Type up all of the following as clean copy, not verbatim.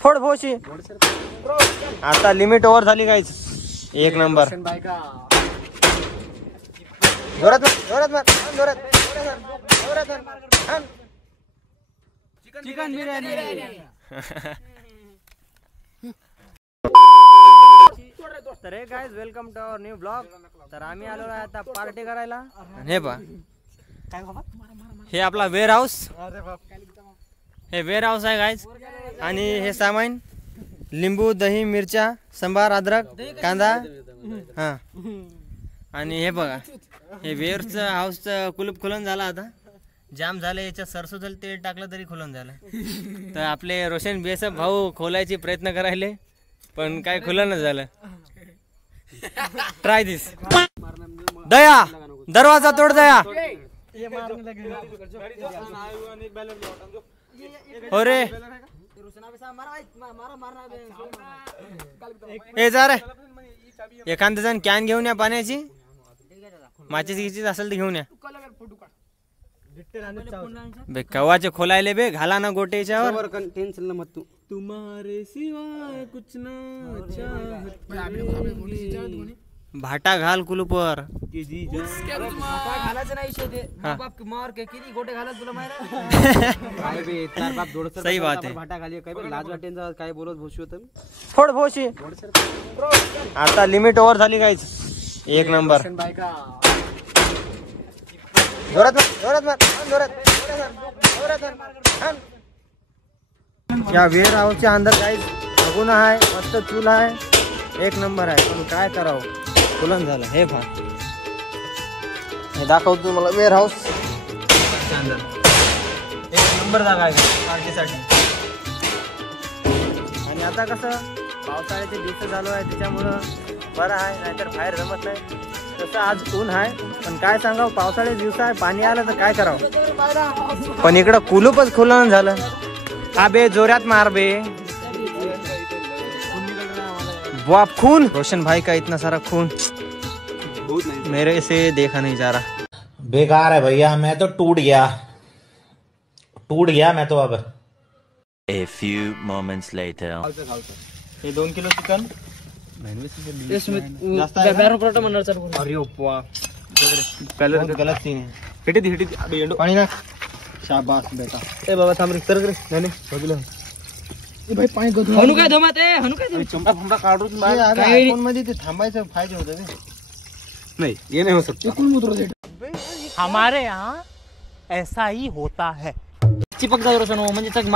फोड भोशी आता लिमिट ओव्हर झाली गाईज. एक नंबर. चिकन बिर्याणी. तर हे guys welcome to our new blog. तर आम्ही आलो आहे आता पार्टी करायला. हे पहा हे आपला वेअर हाऊस. हे वेअर हाऊस आहे गाईज. आणि हे सामान लिंबू दही मिरच्या सांबार अद्रक कांदा. हा आणि हे बघा हे वेअरचं हाऊसचं कुलूप खुलन झालं आता. जाम झालं याच्यात सरसो जल तेल टाकलं तरी खुलन झालं. तर आपले रोशन बेसब भाऊ खोलायचे प्रयत्न करायले पण काय खुलनच झालं. ट्राय दिस. दया दरवाजा तोड दया. हो रे हे जा रे एखादा जण कॅन घेऊन या पाण्याची. माचीस गिचीस असेल तर घेऊन या. बे कवाचे खोलायले बे घाला ना गोटेच्यावर. टेन्शन न मत तू. तुम्हारे सिवाय कुछ ना भाटा घाल कुलूपर. घालायचं नाही ते बाप मार के किती गोटे घालत तुला माहिती. चार बाप जोडत सही बात आहे. भाटा घाली काय लाज वाटेन काय बोलत भोशी होतं. फोड भोशी आता लिमिट ओव्हर झाली गाईज. एक नंबर. या वेअर हाऊसच्या अंदर गाईज बघून आहे मस्त चूल आहे एक नंबर आहे. पण काय करावं फुलन झालं. हे पहा हे दाखवतो तुम्हाला वेअर हाऊस अंदर. एक नंबर जागा आहे पार्टीसाठी. आणि आता कसं पावसाळ्याचे दिवस चालू आहे त्याच्यामुळं बरं आहे. नाहीतर बाहेर जमत नाही. तसं आज ऊन आहे पण काय सांगावं पावसाळ्याचे दिवस आहे पाणी आलं तर काय करावं. पण इकडं कुलूपच खुलं झालं. हा बे जोरात मार बे. बाप खून. रोशन भाई का इतना सारा खून मेरे से देखा नहीं जा रहा. बेकार है भैया. मैं तो टूट गया मैं तो. अब A few moments later. हे 2 किलो चिकन. अरे ओप्पा कलर गलत सीन है. हिटी पाणी ना. शाबास बेटा. ए बाबा थांब रे कर नाही बघलं. ए भाई पाणी गो. हनु काय धमात आहे. हनु काय चमडा फमडा काढून आयफोन मध्ये ते थांबायचं फायदे होतं ते. नहीं ये नहीं हो सकता. हमारे यहाँ ऐसा ही होता है. चिपक जाऊ रोशन म्हणजे चक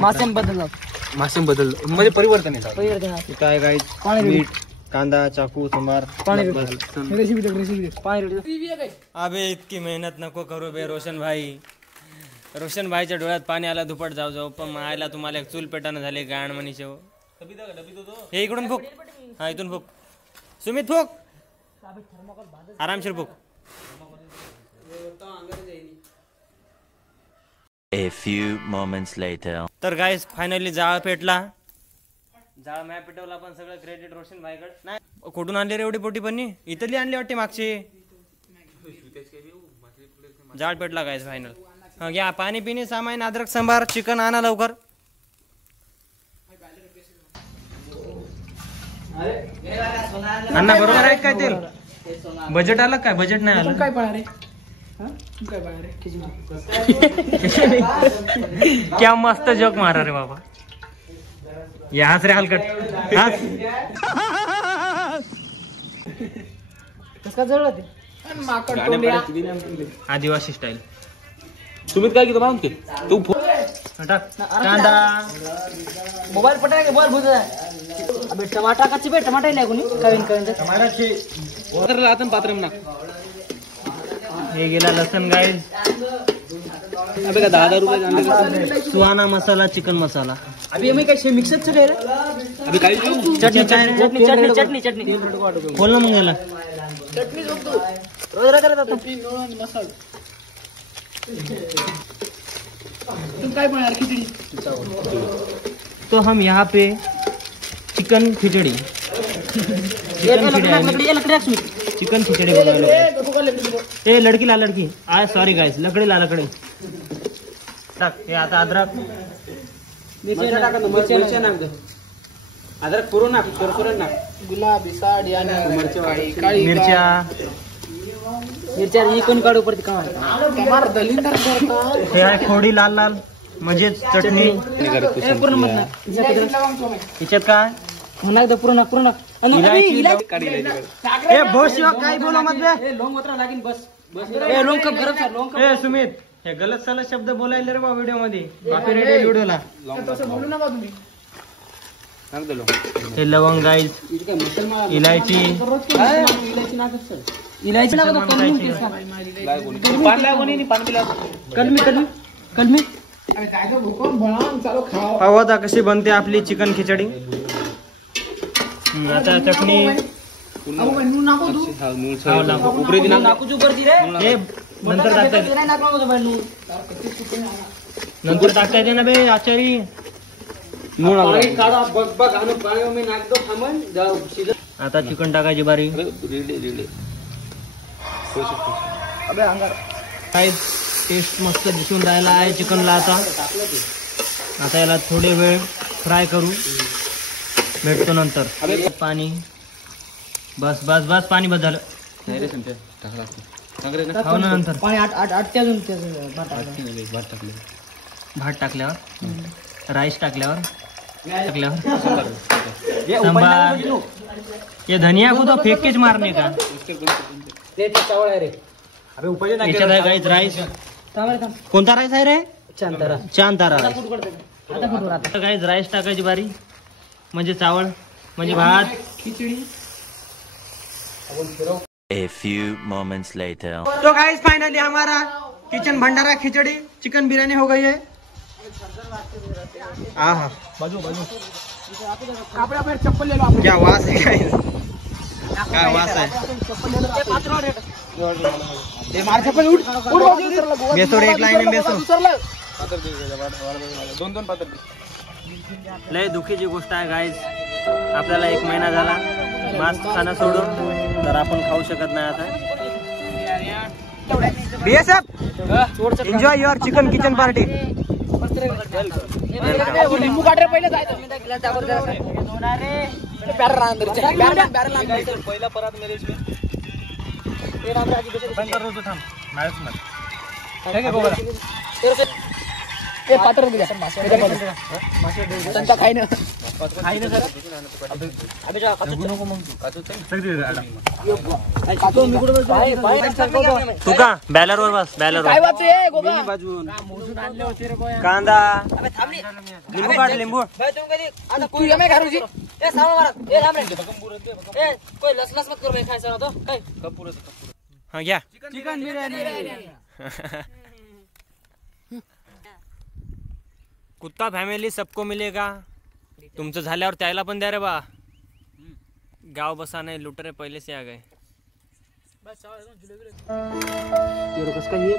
मासेम बदल म्हणजे परिवर्तन आहे. काय गाईज मीठ कांदा चाकू सांबार. अबे इतकी मेहनत नको करू बे रोशन भाई. रोशन भाईच्या डोळ्यात पाणी आला दुपट जाऊ जाऊ. पण आयला तुम्हाला एक चूल पेटानं झाले गाण मनीचे. हे इकडून फुक. हा इथून फुक. सुमित फुक आरामशीर फुक. A few moments later. तर गाईस फायनली जाळ पेटला. जाळ मॅ पेटवला पण सगळं क्रेडिट रोशन भाईकडे. नाही कुठून आणली रे एवढी पोटी पन्नी. इथली आणली वाटते मागची. जाळ पेटला गाईस फायनल. हा घ्या पाणी पिणी सामान अद्रक सांबार चिकन आणा लवकर. अण्णा बरोबर आहे काय तेल. बजेट आलं काय बजेट नाही आलं काय. पळा रे क्या मस्त जोक मारा रे बाबा. यहाँ रे हलकट आदिवासी स्टाईल. सुमित काय की मागते तू कांदा मोबाईल पटाय बोल भूत. अबे टमाटा कच्चे बे टमाटा नाही कोणी कविन टमाटा आता पात्र ना. हे गेला लसन गाईज. अबे का 10,000 रुपये. सुहाना मसाला चिकन मसाला. अभी हमें कैसे मिक्सर से ले रहे. अभी काय चटणी चटणी बोल ना मग याला. चटणी जोगतो रोज करत मसाला. तुम काय पण खिचडी. तो हम यहाँ पे चिकन खिचड़ी चिकन खिचड़ी बनायला. ए लड़की ला लड़की आ सॉरी गाइस लकड़ी ला लकड़ी. टाक हे आता अद्रक अदरक पुरून ना गुलाबी साडी आणि मिरच्या मिरच्या ही कोण काढू पडते का हे आहे खोडी लाल लाल म्हणजे चटणी पूर्ण मत याच्यात काय म्हणा पूर्ण पूर्ण ए बस काय बोला मत लोंग उतरा लागेल बस ए लोंग कप गरम सर लोंग ए सुमित हे गलत सलत शब्द बोलायले रे बा व्हिडिओ मध्ये कॉपीराइट आहे व्हिडिओला बोलू ना बा तुम्ही हे लवंग गाईस इलायची इलायची ना कलमी कलमी कलमी पाहू आता कशी बनते आपली चिकन खिचडी आता चटणी हे नंतर टाकता येते नंतर टाकता येते ना बे आचारी आता चिकन टाकायची बारी काय टेस्ट मस्त दिसून राहिला आहे चिकनला आता याला थोडे वेळ फ्राय करू भेटतो नंतर पाणी बस बस बस पाणी बस झालं खाऊ ना नंतर पाणी आठ भात टाकल्यावर राईस टाकल्यावर संभार ये धनिया को तो फेंक के मारने का याच्यात आहे गाईज राईस कोणता राईस आहे रे चांतारा आता गाईज राईस टाकायची बारी म्हणजे चावल म्हणजे भात खिचडी A few moments later. तो गाइस फाइनली हमारा किचन भंडारा खिचड़ी चिकन बिरयानी हो गई है। आहा बाजू बाजू चप्पल ले लो क्या वास है गाइस, क्या वास है। मार चप्पल उठ बेसो एक लाइन में बेसो दोन पात्र लय दुखीची गोष्ट आहे गाइस, आपल्याला 1 महिना झाला मांस खाणं सोडून, तर आपण खाऊ शकत नाही आता। BSF enjoy your chicken kitchen party. लिंबू काढ रे पहिले जायचं पहिला परत मेरे पात्र खाई ना सर तू का बॅलरवर बस, बॅलरवर कांदा लिंबू काढ, लिंबू हाँ घ्या चिकन बिर्याणी। कुत्ता फॅमिली सबको मिलेगा, तुमचं झाल्यावर त्याला पण द्या रे बा। गाव बसा नाही लुट रे पहले से आ गए। कसं काही